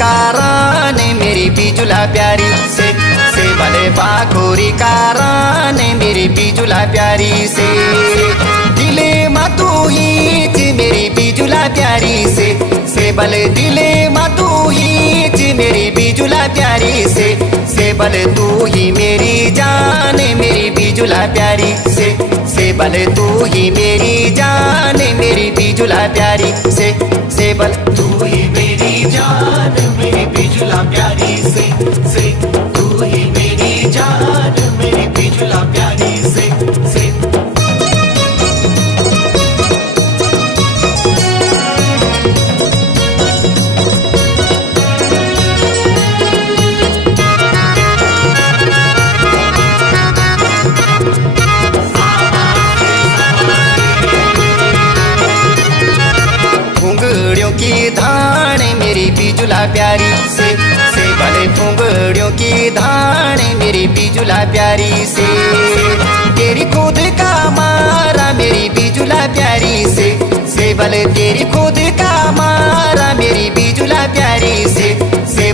कारण मेरी बिजुला प्यारी से भले बाखोरी कारण मेरी बिजुला प्यारी से दिले मातू हीच मेरी बिजुला प्यारी से भले दिले मातू हीच मेरी बिजुला प्यारी से भले तू ही मेरी जान मेरी बिजुला प्यारी से भले तू ही मेरी जान मेरी बिजुला प्यारी से भले तू ही मेरी जान मेरी बिजुला प्यारी से तू ही मेरी जान मेरी बिजुला प्यारी से फुंगड़ियों की धान मेरी बिजुला प्यारी से भले फुंगड़ियों की धान मेरी बिजुला प्यारी से तेरी खुद का मारा मेरी बिजुला प्यारी से भले तेरी खुद का मारा मेरी बिजुला प्यारी से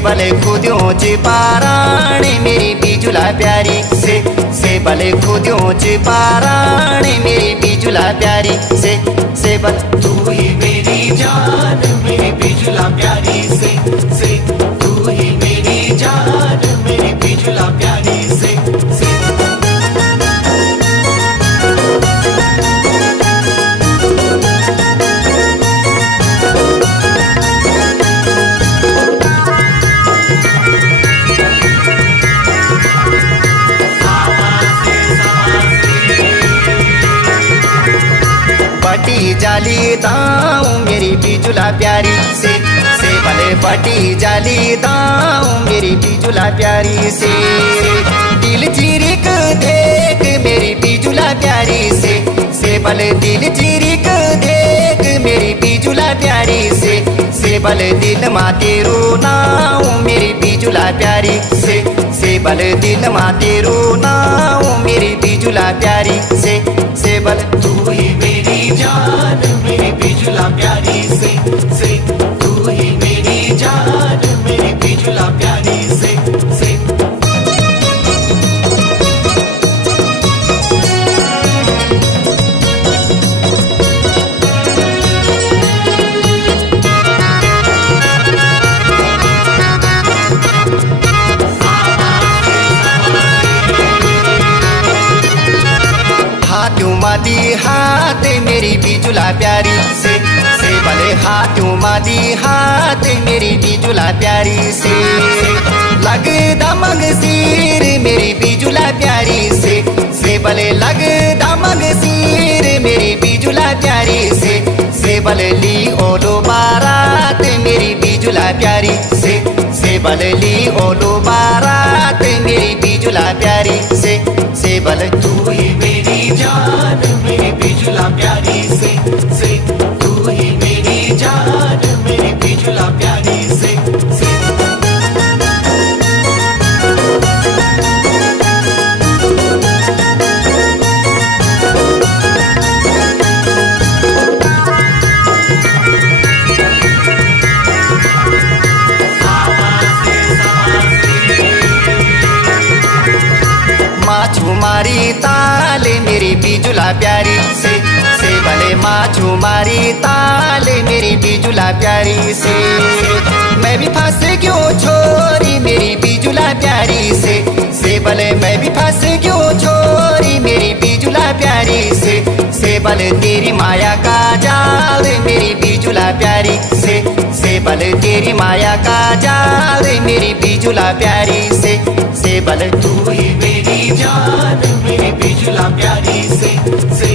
भले खुदियों च पाराण मेरी बिजुला प्यारी से भले खुदियों च पाराण मेरी बिजुला प्यारी से भले तू ही मेरी जान मेरी बिजुला प्यारी से तू ही मेरी जान मेरी बिजुला प्यारी से बटी जाली दाऊं मेरी बिजुला प्यारी से भले बटी जाली दाऊं मेरी बिजुला प्यारी से दिल चिरिक देख मेरी बिजुला प्यारी से भले दिल चिरिक देख मेरी बिजुला प्यारी से भले दिल मा तेरू नाऊं मेरी बिजुला प्यारी से भले दिल मा तेरू नाऊं मेरी बिजुला प्यारी से भले तू ही मेरी जान मेरी बिजुला प्यारी से तू ही मेरी जान मेरी बिजुला प्यारी से हाथों मादी हाथ मेरी बिजुला प्यारी से भले हाथों मादी हाथ मेरी बिजुला प्यारी से लग दमग सिर मेरी बिजुला प्यारी से भले लग दमग सिर मेरी बिजुला प्यारी से भले ली ओलो बारात मेरी बिजुला प्यारी से भले ली ओलो बारात मेरी बिजुला प्यारी से भले तू ही मेरी जान मेरी बिजुला प्यारी से तू ही मेरी जान मेरी बिजुला प्यारी से माछू मारी ताल मेरी बिजुला प्यारी से भले माछू मारी ताल मेरी बिजुला प्यारी से मैं भी फंस क्यों छोरी मेरी बिजुला प्यारी से भले मैं भी फंस क्यों छोरी मेरी बिजुला प्यारी से भले तेरी माया का जाल मेरी बिजुला प्यारी से भले तेरी माया का जाल मेरी बिजुला प्यारी से भले तू ही मेरी जान मेरी बिजुला प्यारी से